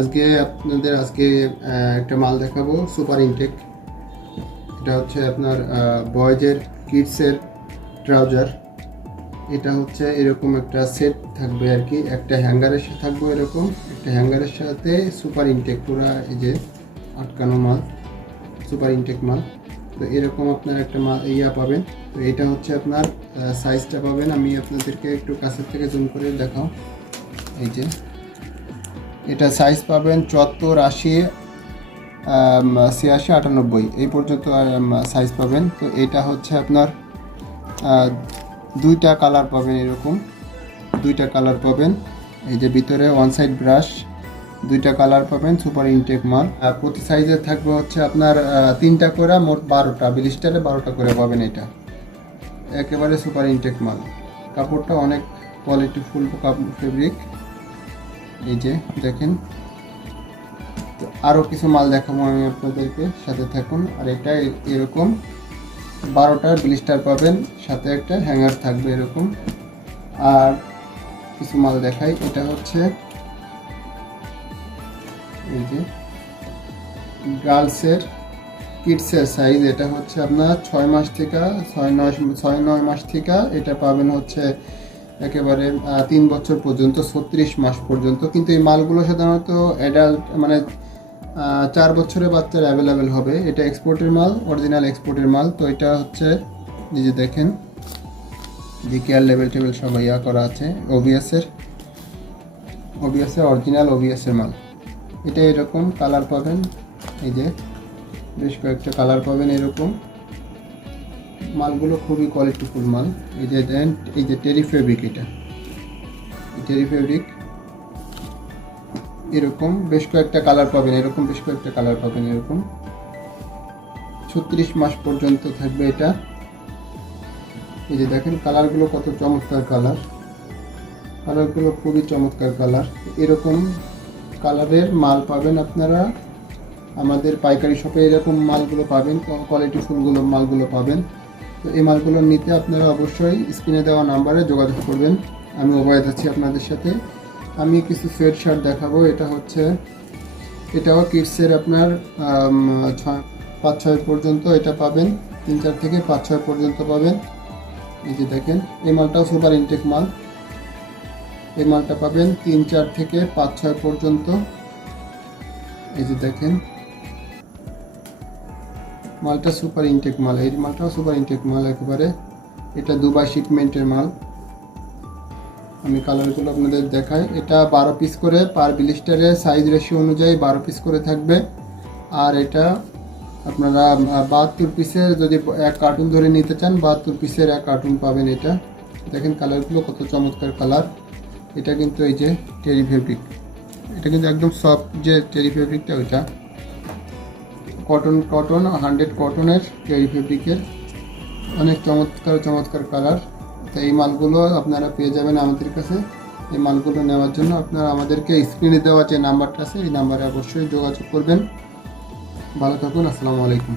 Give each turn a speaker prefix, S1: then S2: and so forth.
S1: আজকে আপনাদের আজকে একটা মাল দেখাবো, সুপার ইনটেক। এটা হচ্ছে আপনার বয়েজের, কিডসের ট্রাউজার। এটা হচ্ছে এরকম একটা সেট থাকবে আর কি। একটা হ্যাঙ্গারের সাথে থাকবে এরকম। একটা হ্যাঙ্গারের সাথে সুপার ইনটেক, পুরো এই যে আটকানো মাল, সুপার ইনটেক মাল। তো এরকম আপনার একটা মাল ইয়া পাবেন। তো এটা হচ্ছে আপনার সাইজটা পাবেন। আমি আপনাদেরকে একটু কাছের থেকে জুম করে দেখাও। এই যে, এটা সাইজ পাবেন চুয়াত্তর, আশি ছিয়াশি, আটানব্বই। এই পর্যন্ত সাইজ পাবেন। তো এটা হচ্ছে আপনার দুইটা কালার পাবেন এরকম। দুইটা কালার পাবেন। এই যে ভিতরে ওয়ান সাইড ব্রাশ দুইটা কালার পাবেন সুপার ইনটেক মাল। আর প্রতি সাইজে থাকবে হচ্ছে আপনার তিনটা করে, মোট বারোটা। বিলিস্টারে বারোটা করে পাবেন এটা। একেবারে সুপার ইনটেক মাল। কাপড়টা অনেক কোয়ালিটি ফুল ফেব্রিক এই যে, দেখেন। তো আরও কিছু মাল দেখাবো আমি আপনাদেরকে, সাথে থাকুন। আর এটা এরকম বারোটার ব্লিস্টার পাবেন, সাথে একটা হ্যাঙ্গার থাকবে এরকম। আর কিছু মাল দেখাই, এটা হচ্ছে এই যে গার্লসের কিডসের সাইজ এটা হচ্ছে আপনার ছয় মাস থেকে, ছয় নয় ছয় নয় মাস থেকে এটা পাবেন হচ্ছে একেবারে তিন বছর পর্যন্ত, ছত্রিশ মাস পর্যন্ত। কিন্তু এই মালগুলো সাধারণত অ্যাডাল্ট মানে চার বছরের বাচ্চার অ্যাভেলেবেল হবে। এটা এক্সপোর্টের মাল অরিজিনাল এক্সপোর্টের মাল। তো এটা হচ্ছে নিজে দেখেন যে কেয়ার লেভেল টেবিল সব ইয়া করা আছে ওবিএসের ওবিএসের অরিজিনাল ওবিএসের মাল। এটা এরকম কালার পাবেন, এই যে, বেশ কয়েকটা কালার পাবেন এরকম। মালগুলো খুবই কোয়ালিটিফুল মাল। এই যে দেন, এই যে টেরি ফেব্রিক এটা। টেরি ফেব্রিক এরকম বেশ কয়েকটা কালার পাবেন, এরকম বেশ কয়েকটা কালার পাবেন, এরকম। ছত্রিশ মাস পর্যন্ত থাকবে এটা। এই যে দেখেন কালারগুলো কত চমৎকার কালার কালারগুলো খুবই চমৎকার কালার এরকম কালারের মাল পাবেন আপনারা। আমাদের পাইকারি শপে এরকম মালগুলো পাবেন কোয়ালিটি ফুলগুলো মালগুলো পাবেন। তো এই মালগুলো নিতে আপনারা অবশ্যই স্ক্রিনে দেওয়া নাম্বারে যোগাযোগ করবেন। আমি ওবায়দ আছি আপনাদের সাথে। আমি কিছু সোয়েট শার্ট দেখাবো। এটা হচ্ছে, এটাও কিডসের আপনার পাঁচ ছয় পর্যন্ত এটা পাবেন। তিন চার থেকে পাঁচ ছয় পর্যন্ত পাবেন। এই যে দেখেন, এই মালটাও সুপার ইনটেক মাল। এই মালটা পাবেন তিন চার থেকে পাঁচ ছয় পর্যন্ত। এই যে দেখেন মালটা সুপার ইনটেক মাল। এই মালটাও সুপার ইনটেক মাল একেবারে। এটা দুবাই শিপমেন্টের মাল। আমি কালারগুলো আপনাদের দেখাই। এটা বারো পিস করে পার বিলিস্টারে সাইজ রেশিও অনুযায়ী বারো পিস করে থাকবে। আর এটা আপনারা বাহাত্তর পিসের যদি এক কার্টুন ধরে নিতে চান, বাহাত্তর পিসের এক কার্টুন পাবেন এটা। দেখেন কালারগুলো কত চমৎকার কালার এটা কিন্তু এই যে টেরি ফেব্রিক এটা কিন্তু একদম সফট যে টেরি ফেব্রিকটা ওইটা। কটন কটন হান্ড্রেড কটনের টেরি ফেব্রিকের অনেক চমৎকার চমৎকার কালার তো এই মালগুলো আপনারা পেয়ে যাবেন আমাদের কাছে। এই মালগুলো নেওয়ার জন্য আপনারা আমাদেরকে স্ক্রিনে দেওয়া যে নাম্বারটা আছে, এই নাম্বারে অবশ্যই যোগাযোগ করবেন। ভালো থাকুন, আসসালামু আলাইকুম।